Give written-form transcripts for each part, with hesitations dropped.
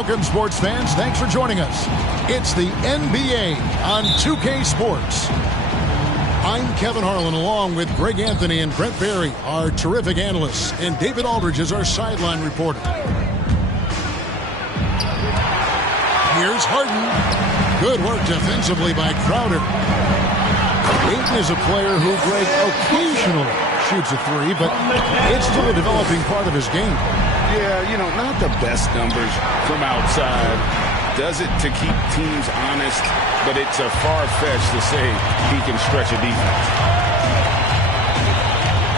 Welcome, sports fans. Thanks for joining us. It's the NBA on 2K Sports. I'm Kevin Harlan, along with Greg Anthony and Brent Barry, our terrific analysts, and David Aldridge is our sideline reporter. Here's Harden. Good work defensively by Crowder. Ayton is a player who, Greg, occasionally shoots a three, but it's still a developing part of his game. Yeah, you know, not the best numbers from outside. Does it to keep teams honest, but it's a far-fetched to say he can stretch a defense.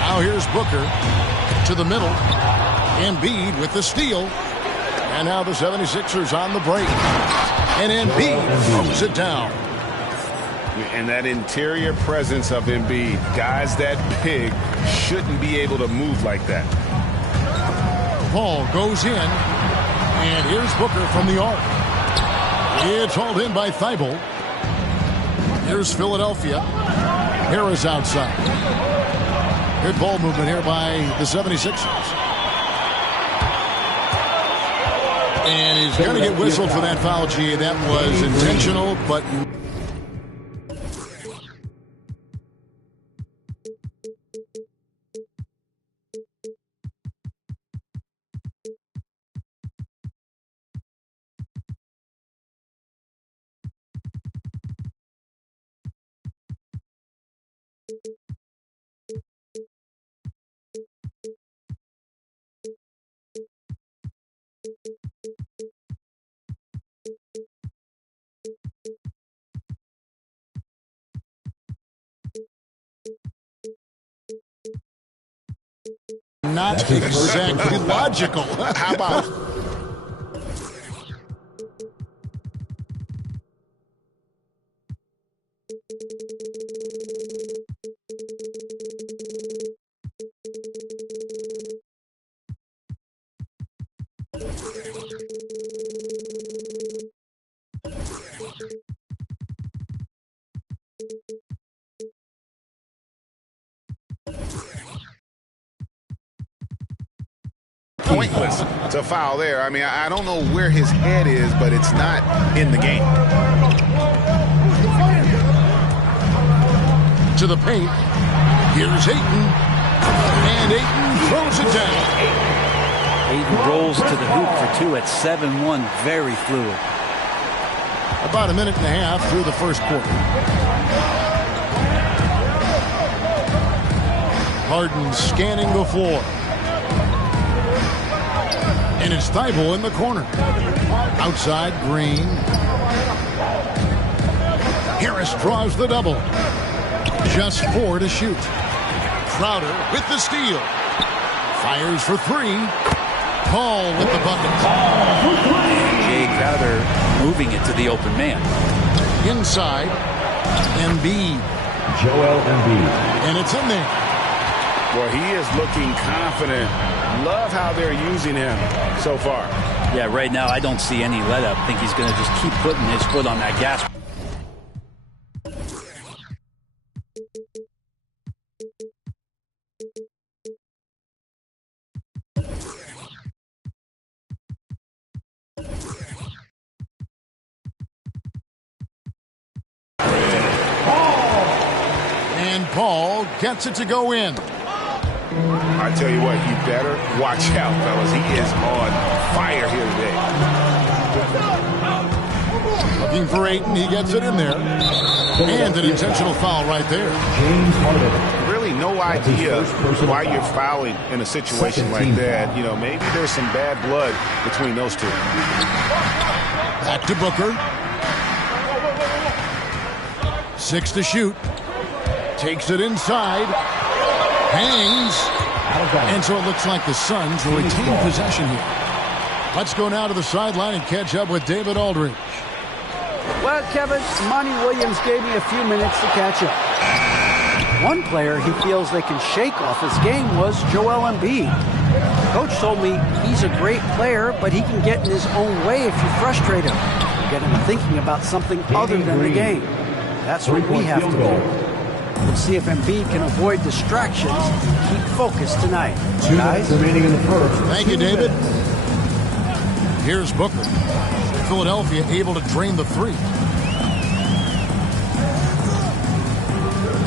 Now here's Booker to the middle. Embiid with the steal. And now the 76ers on the break. And Embiid throws it down. And that interior presence of Embiid, guys that big shouldn't be able to move like that. Paul goes in. And here's Booker from the arc. It's hauled in by Thibault. Here's Philadelphia. Harris outside. Good ball movement here by the 76ers. And he's going to get whistled for that foul, G. That was intentional, but... Not exactly logical. How about... Pointless to foul there. I mean, I don't know where his head is, but it's not in the game. To the paint. Here's Ayton. And Ayton throws it down. Ayton rolls to the hoop for two at 7-1. Very fluid. About a minute and a half through the first quarter. Harden scanning the floor. And it's Thibault in the corner. Outside, Green. Harris draws the double. Just 4 to shoot. Crowder with the steal. Fires for 3. Paul with the bucket. Jay Crowder moving it to the open man. Inside, Embiid. Joel Embiid. And it's in there. Well, he is looking confident. Love how they're using him so far. Yeah, right now I don't see any let up. I think he's going to just keep putting his foot on that gas. And Paul gets it to go in. I tell you what, you better watch out, fellas. He is on fire here today. Looking for Ayton. He gets it in there. And an intentional foul right there. James Harden. Really no idea why you're fouling in a situation like that. You know, maybe there's some bad blood between those two. Back to Booker. 6 to shoot. Takes it inside. Hangs. And so it looks like the Suns will retain possession here. Let's go now to the sideline and catch up with David Aldridge. Well, Kevin, Monty Williams gave me a few minutes to catch up. One player he feels they can shake off his game was Joel Embiid. Coach told me he's a great player, but he can get in his own way if you frustrate him. Get him thinking about something other than the game. That's what we have to do. We'll see if Embiid can avoid distractions and keep focused tonight. 2 minutes remaining in the first. Thank you, David. Here's Booker. Philadelphia able to drain the three.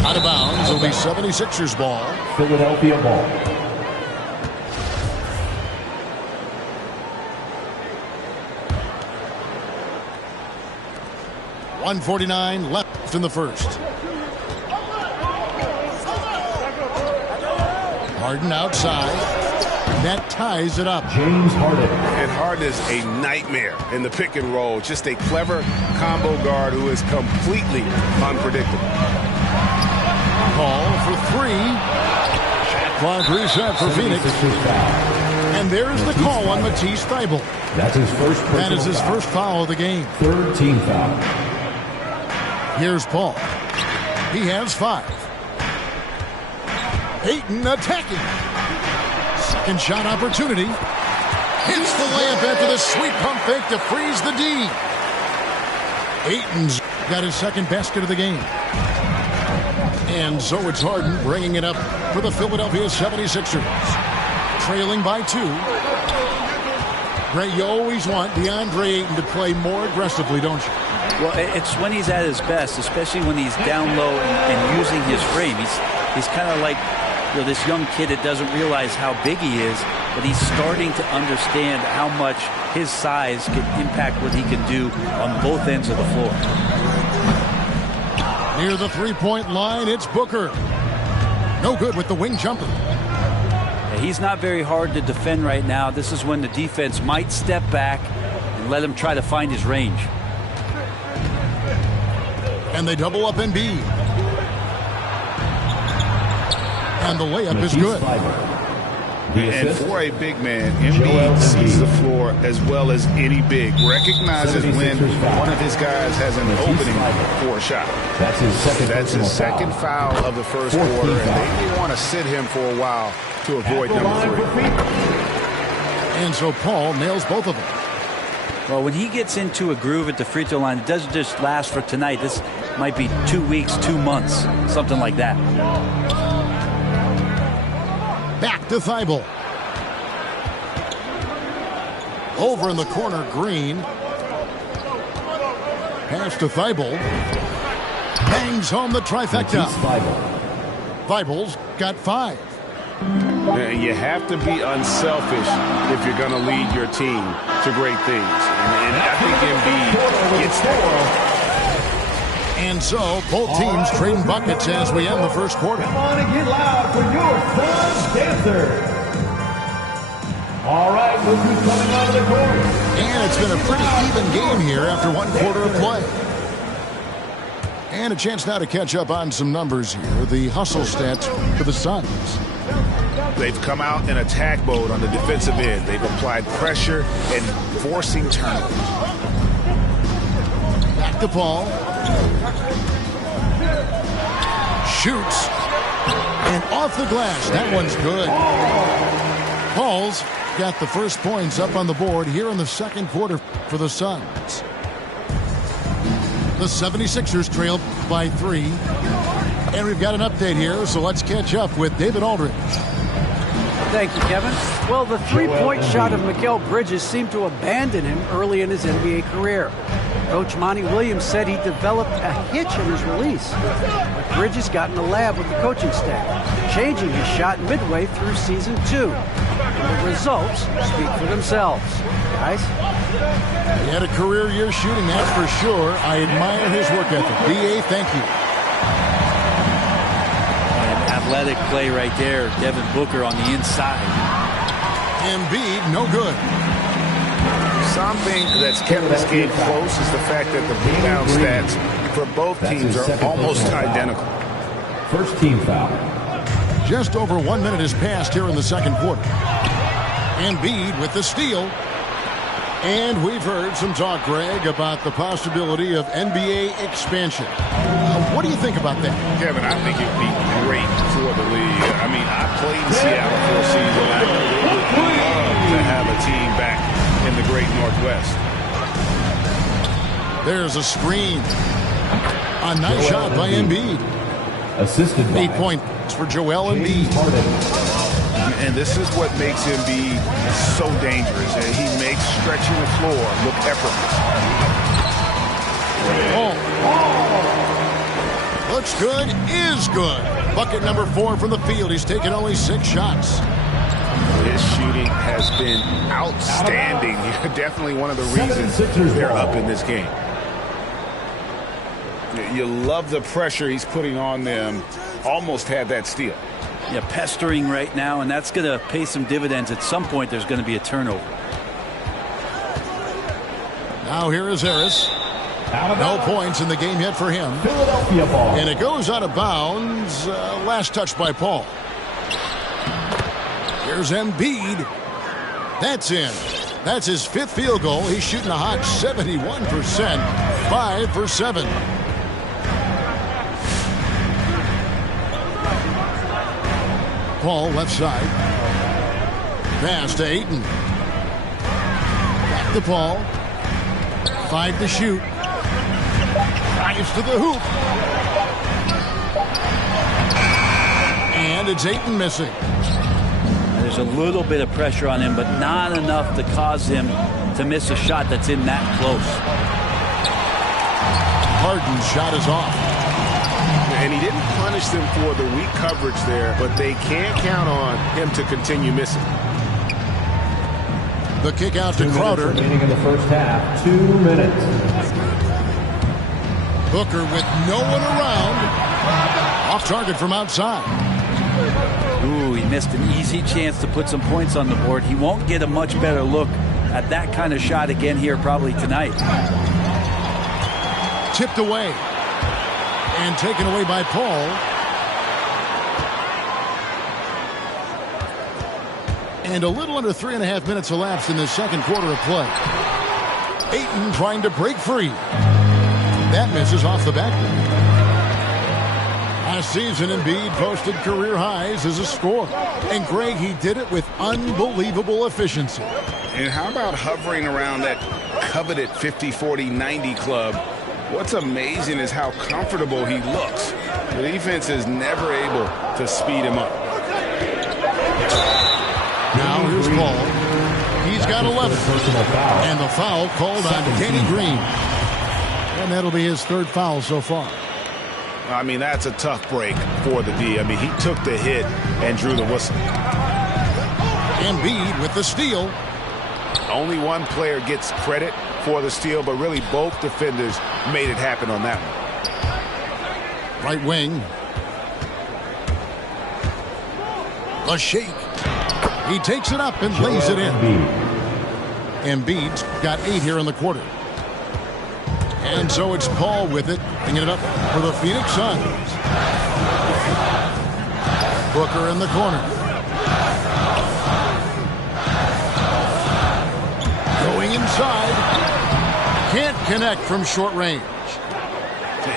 Out of bounds. It'll be 76ers ball. Philadelphia ball. .149 left in the first. Harden outside. That ties it up. James Harden. And Harden is a nightmare in the pick and roll. Just a clever combo guard who is completely unpredictable. Call for three. Shot clock reset for Phoenix. And there's the call on Matisse Thybulle. That's his first personal That is his foul. first foul of the game. Third team foul. Here's Paul. He has 5. Ayton attacking. Second shot opportunity. Hits the layup after the sweep pump fake to freeze the D. Ayton's got his second basket of the game. And so it's Harden bringing it up for the Philadelphia 76ers. Trailing by 2. Ray, you always want DeAndre Ayton to play more aggressively, don't you? Well, it's when he's at his best, especially when he's down low and using his frame. He's kind of like, you know, this young kid that doesn't realize how big he is, but he's starting to understand how much his size can impact what he can do on both ends of the floor. Near the three-point line, it's Booker. No good with the wing jumper. He's not very hard to defend right now. This is when the defense might step back and let him try to find his range. And they double up Embiid. And the layup is good. And for a big man, Embiid sees the floor as well as any big. Recognizes when one of his guys has an opening for a shot. That's his second foul of the first quarter, and they may want to sit him for a while to avoid number 3. And so Paul nails both of them. Well, when he gets into a groove at the free throw line, it doesn't just last for tonight. This might be 2 weeks, 2 months, something like that. Back to Thybulle. Over in the corner, Green. Pass to Thybulle. Bangs home the trifecta. Thybulle's got 5. You have to be unselfish if you're going to lead your team to great things. And I think Embiid gets that. And so both teams trading buckets as we end the first quarter. Come on and get loud for your Suns Dancer. All right, look who's coming out of the court. And it's been a pretty even game here after 1 quarter of play. And a chance now to catch up on some numbers here. The hustle stats for the Suns. They've come out in attack mode on the defensive end. They've applied pressure and forcing turnovers. Back to Paul. Shoots. And off the glass. That one's good. Paul's got the first points up on the board here in the second quarter for the Suns. The 76ers trail by 3. And we've got an update here, so let's catch up with David Aldridge. Thank you, Kevin. Well, the three-point shot of Mikal Bridges seemed to abandon him early in his NBA career. Coach Monty Williams said he developed a hitch in his release. But Bridges got in the lab with the coaching staff, changing his shot midway through season 2. And the results speak for themselves. Guys? He had a career year shooting, that's for sure. I admire his work ethic. B.A., thank you. Athletic play right there. Devin Booker on the inside. Embiid, no good. Something that's kept this game close is the fact that the rebound stats for both teams are almost identical. First team foul. Just over 1 minute has passed here in the second quarter. Embiid with the steal. And we've heard some talk, Greg, about the possibility of NBA expansion. What do you think about that? Kevin, I think it'd be great for the league. I mean, I played in Seattle for a season. I would love to have a team back in the great Northwest. There's a screen. A nice shot by Embiid. Assisted by 8 points for Joel Embiid. And this is what makes him be so dangerous. He makes stretching the floor look effortless. Looks good, is good. Bucket number 4 from the field. He's taken only 6 shots. His shooting has been outstanding. Definitely one of the reasons they're up in this game. You love the pressure he's putting on them. Almost had that steal. Yeah, pestering right now, and that's going to pay some dividends. At some point, there's going to be a turnover. Now here is Harris. No points in the game yet for him. Philadelphia ball. And it goes out of bounds. Last touch by Paul. Here's Embiid. That's in. That's his 5th field goal. He's shooting a hot 71%. 5 for 7. Paul left side. Pass to Ayton. Back to Paul. 5 to shoot. Drives to the hoop. And it's Ayton missing. There's a little bit of pressure on him, but not enough to cause him to miss a shot that's in that close. Harden's shot is off. And he didn't punish them for the weak coverage there, but they can't count on him to continue missing. The kick out to Crowder. Remaining in the first half. 2 minutes. Booker with no one around. Off target from outside. Ooh, he missed an easy chance to put some points on the board. He won't get a much better look at that kind of shot again here probably tonight. Tipped away. And taken away by Paul. And a little under 3.5 minutes elapsed in the second quarter of play. Ayton trying to break free. That misses off the backboard. Last season, Embiid posted career highs as a scorer. And Greg, he did it with unbelievable efficiency. And how about hovering around that coveted 50-40-90 club? What's amazing is how comfortable he looks. The defense is never able to speed him up. Now here's Paul. He's got 11. And the foul called on Danny Green. And that'll be his 3rd foul so far. I mean, that's a tough break for the D. I mean, he took the hit and drew the whistle. Embiid with the steal. Only one player gets credit for the steal, but really both defenders made it happen on that one. Right wing. A shake. He takes it up and lays it in. Embiid's got 8 here in the quarter. And so it's Paul with it, bringing it up for the Phoenix Suns. Booker in the corner. Going inside. Can't connect from short range.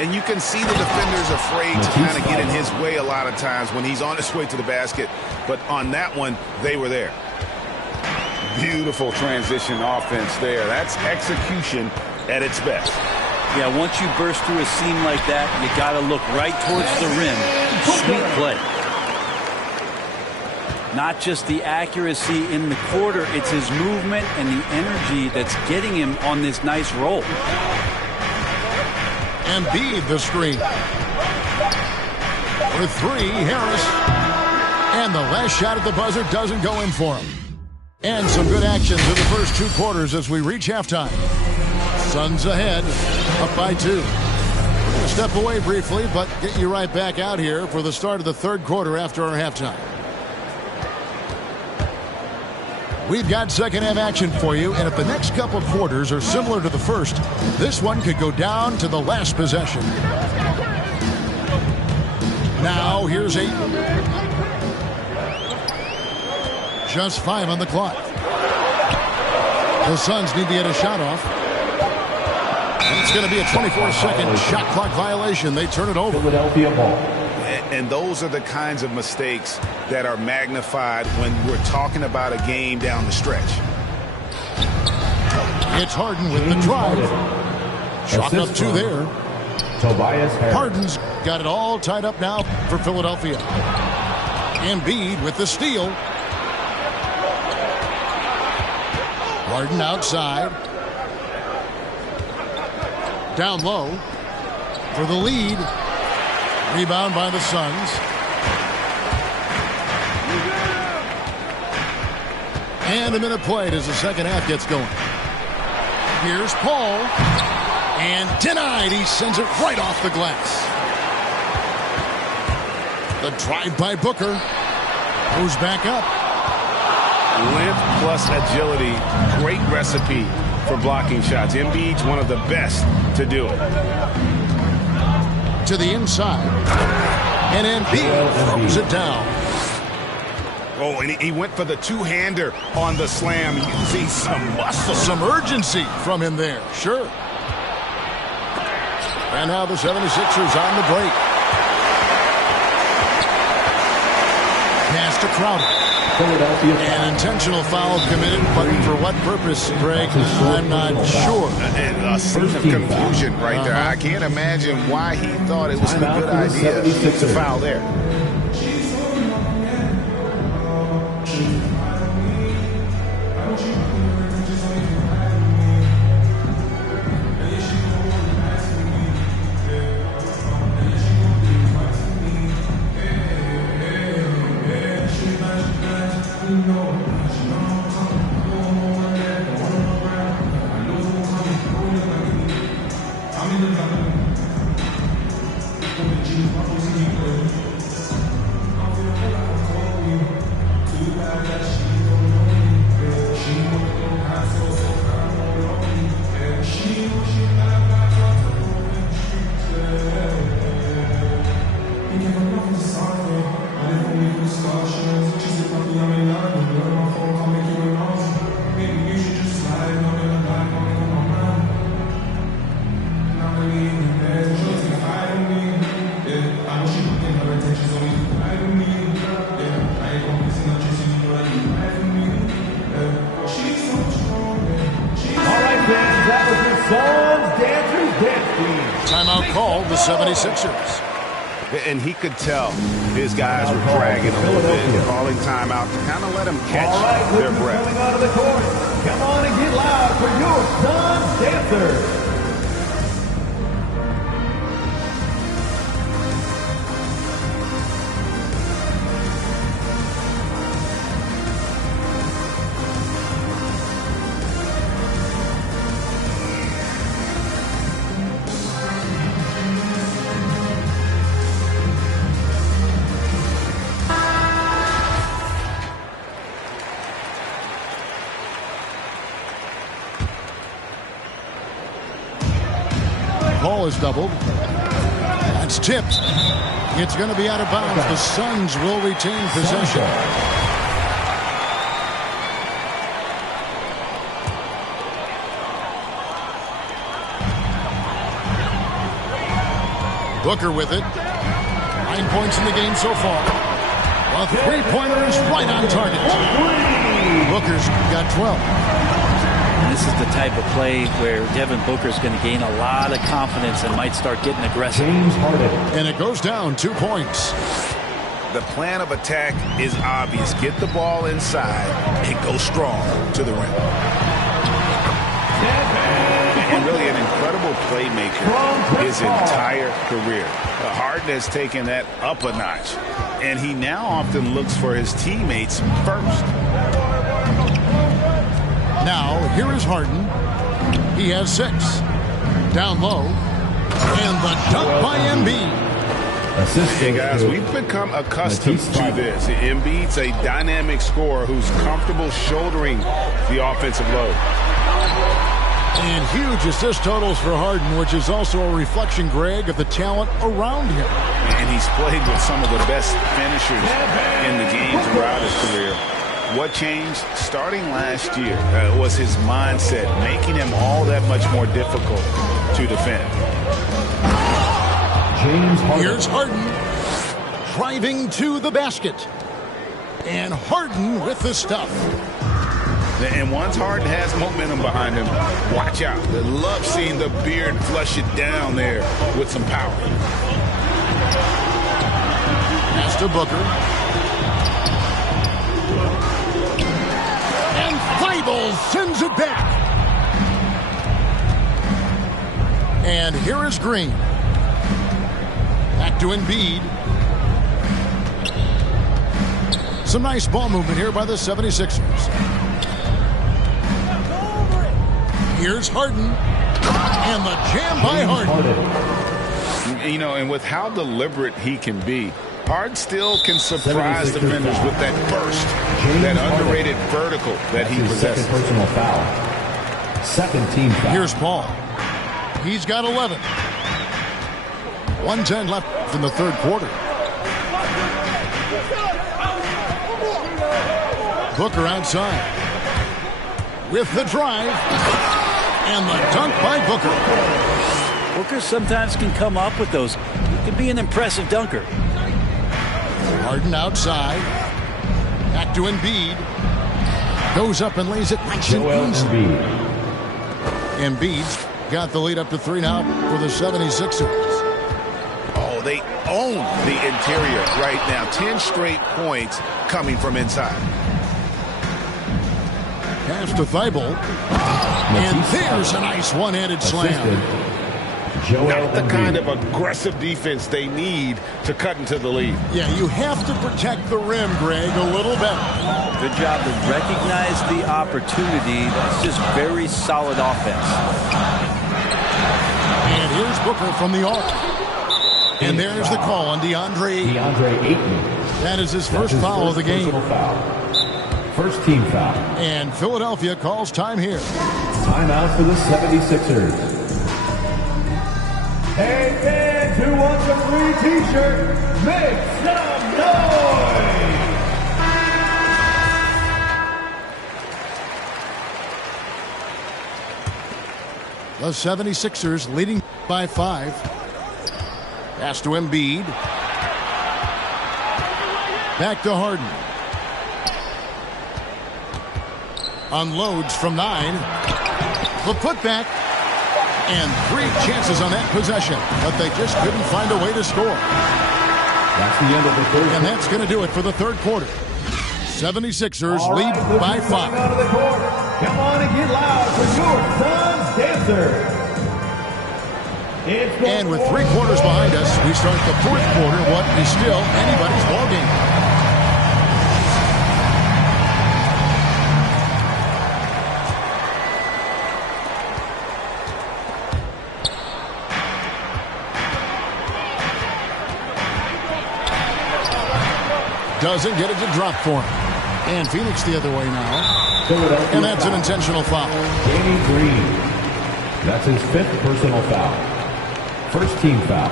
And you can see the defenders afraid to kind of get in his way a lot of times when he's on his way to the basket. But on that one, they were there. Beautiful transition offense there. That's execution at its best. Yeah, once you burst through a seam like that, you got to look right towards the rim. Sweet play. Not just the accuracy in the quarter, it's his movement and the energy that's getting him on this nice roll. Embiid the screen. For 3, Harris. And the last shot at the buzzer doesn't go in for him. And some good action through the first 2 quarters as we reach halftime. Suns ahead, up by 2. We're going to step away briefly, but get you right back out here for the start of the 3rd quarter after our halftime. We've got second half action for you, and if the next couple quarters are similar to the first, this one could go down to the last possession. Now, here's Ayton. Just 5 on the clock. The Suns need to get a shot off. It's going to be a 24-second shot clock violation. They turn it over. Philadelphia ball. And those are the kinds of mistakes that are magnified when we're talking about a game down the stretch. It's Harden with the drive. Shot up 2 there. Tobias Harris. Harden's got it all tied up now for Philadelphia. Embiid with the steal. Harden outside. Down low for the lead. Rebound by the Suns. And a minute played as the second half gets going. Here's Paul. And denied. He sends it right off the glass. The drive by Booker. Goes back up. Length plus agility. Great recipe for blocking shots. Embiid's one of the best to do it. To the inside. And Embiid throws it down. Oh, and he went for the two-hander on the slam, using some muscle. Some urgency from him there, sure. And now the 76ers on the break. Pass to Crowder. An intentional foul committed, but for what purpose, Greg? I'm not sure. And a scene of confusion right there. I can't imagine why he thought it was a good idea to foul there. Timeout called the 76ers. And he could tell his guys were dragging a little bit, calling timeout to kind of let them catch their breath. Coming out of the court. Come on and get loud for your Suns Dancers. Ball is doubled. That's tipped. It's going to be out of bounds. The Suns will retain possession. Booker with it. 9 points in the game so far. A three-pointer is right on target. Booker's got 12. This is the type of play where Devin Booker is going to gain a lot of confidence and might start getting aggressive. And it goes down 2 points. The plan of attack is obvious. Get the ball inside and go strong to the rim. And really an incredible playmaker his entire career. Harden has taken that up a notch. And he now often looks for his teammates first. Now, here is Harden. He has 6. Down low. And the dunk by Embiid. Hey guys, we've become accustomed to this. Embiid's a dynamic scorer who's comfortable shouldering the offensive load. And huge assist totals for Harden, which is also a reflection, Greg, of the talent around him. And he's played with some of the best finishers in the game throughout his career. What changed starting last year was his mindset, making him all that much more difficult to defend. Here's Harden driving to the basket. And Harden with the stuff. And once Harden has momentum behind him, watch out. I love seeing the beard flush it down there with some power. Pass to Booker. And dribbles, sends it back. And here is Green. Back to Embiid. Some nice ball movement here by the 76ers. Here's Harden. And the jam by Harden. You know, and with how deliberate he can be, Harden still can surprise defenders with that burst, that underrated vertical that he possesses. Second personal foul. Second team foul. Here's Paul. He's got 11. 1:10 left in the third quarter. Booker outside. With the drive. And the dunk by Booker. Booker sometimes can come up with those. He can be an impressive dunker. Harden outside. Back to Embiid. Goes up and lays it nice and easy. Embiid's got the lead up to 3 now for the 76ers. Oh, they own the interior right now. 10 straight points coming from inside. Pass to Thibault. And there's a nice one-handed slam. Not the kind of aggressive defense they need to cut into the lead. Yeah, you have to protect the rim, Greg, a little better. Good job to recognize the opportunity. That's just very solid offense. And here's Booker from the arc. And there's the call on DeAndre Ayton. That is his first foul of the game. First team foul. And Philadelphia calls time here. Timeout for the 76ers. Hey, fans who wants a free t-shirt, make some noise! The 76ers leading by 5. Pass to Embiid. Back to Harden. Unloads from 9. The putback. And 3 chances on that possession, but they just couldn't find a way to score. That's the end of the third. And that's going to do it for the third quarter. 76ers lead by 5. Out of the court. Come on and get loud for your Suns Dancer. And with 3 quarters behind us, we start the fourth quarter, what is still anybody's ballgame. Doesn't get it to drop for him. And Phoenix the other way now. And that's an intentional foul. Danny Green. That's his 5th personal foul. First team foul.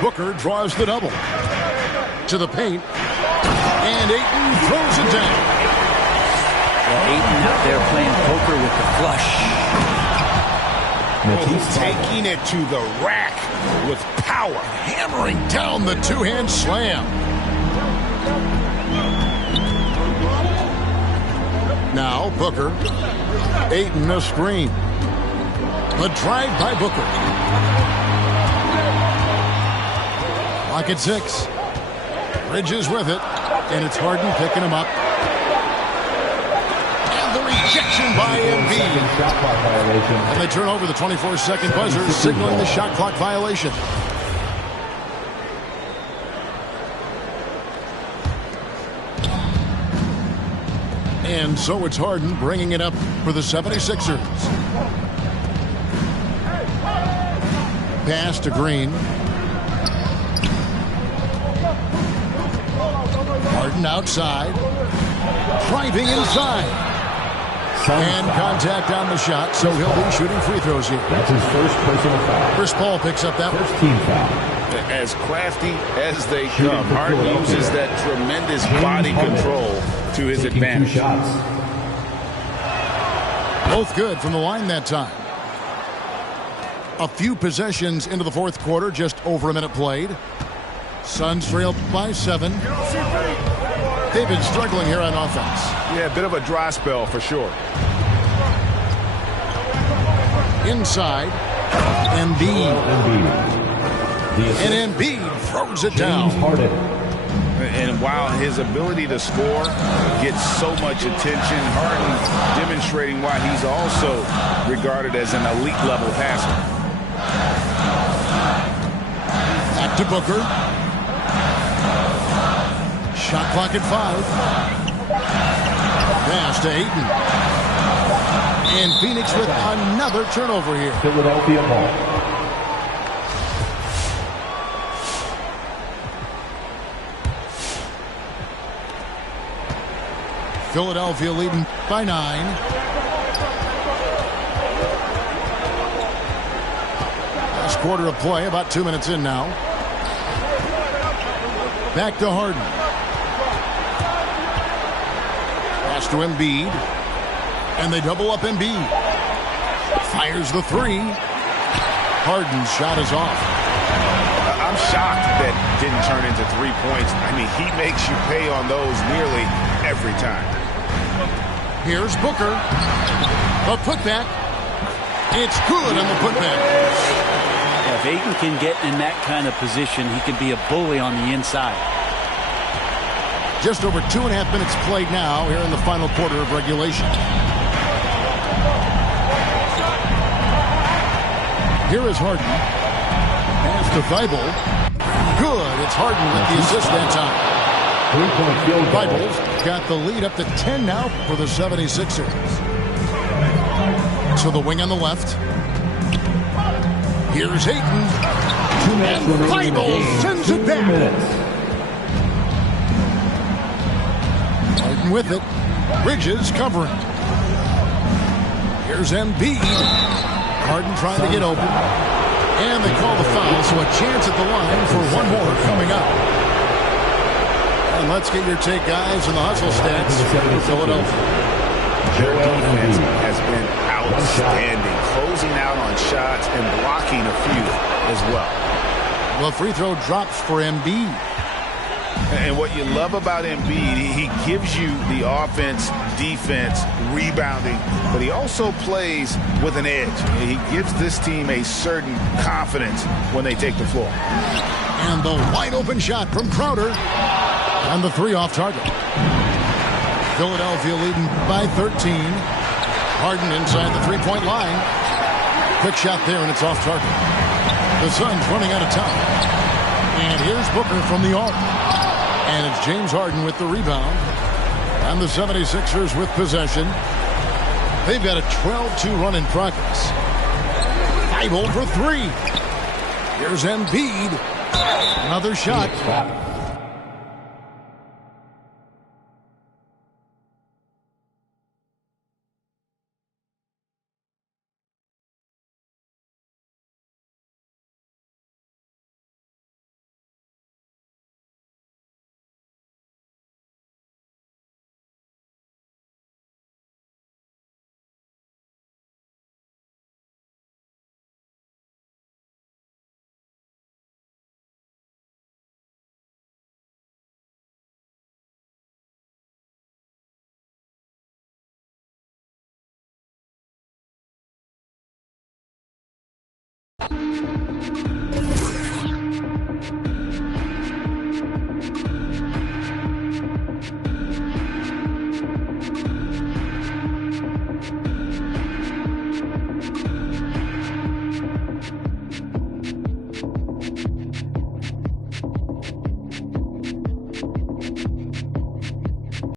Booker draws the double. To the paint. And Ayton throws it down. Well, Ayton out there playing poker with the flush. He's taking it to the rack with power. Hammering down the 2-hand slam. Now Booker. Ayton a screen. The drive by Booker. Clock at 6. Bridges with it. And it's Harden picking him up. And the rejection by Embiid. Shot clock violation. And they turn over the 24-second buzzer, signaling the shot clock violation. And so it's Harden bringing it up for the 76ers. Pass to Green. Harden outside. Driving inside. And contact on the shot, so he'll be shooting free throws here. That's his first personal foul. Chris Paul picks up that first team foul. As crafty as they come, Harden uses that tremendous body control to his advantage. 2 shots. Both good from the line that time. A few possessions into the fourth quarter, just over a minute played. Suns trail by 7. They've been struggling here on offense. Yeah, a bit of a dry spell for sure. Inside, Embiid. And Embiid throws it down. Harden. And while his ability to score gets so much attention, Harden demonstrating why he's also regarded as an elite level passer. Back to Booker. Shot clock at 5. Pass to Ayton. And Phoenix with another turnover here. Philadelphia ball. Philadelphia leading by 9. Last quarter of play, about 2 minutes in now. Back to Harden. Pass to Embiid. And they double up Embiid. Fires the 3. Harden's shot is off. I'm shocked that didn't turn into 3 points. I mean, he makes you pay on those nearly every time. Here's Booker. A putback. It's good on the putback. Yeah, if Ayton can get in that kind of position, he can be a bully on the inside. Just over 2.5 minutes played now here in the final quarter of regulation. Here is Harden. Pass to Thibault. Good. It's Harden with the assist that time. 3-point field goal. Thibault's got the lead up to 10 now for the 76ers. To the wing on the left. Here's Ayton. 2 minutes remaining in the Thibault game. sends it 2 back. minutes. Harden with it. Bridges covering. Here's Embiid. Harden trying to get open. And they call the foul, so a chance at the line for one more coming up. And let's get your take, guys, on the hustle stats for Philadelphia. Their defense has been outstanding, closing out on shots and blocking a few as well. Well, free throw drops for Embiid. And what you love about Embiid, he gives you the offense, defense, rebounding, but he also plays with an edge. He gives this team a certain confidence when they take the floor. And the wide open shot from Crowder. And the 3 off target. Philadelphia leading by 13. Harden inside the 3-point line. Quick shot there, and it's off target. The Suns running out of time. And here's Booker from the arc. And it's James Harden with the rebound. And the 76ers with possession. They've got a 12-2 run in progress. Thibault for 3. Here's Embiid. Another shot.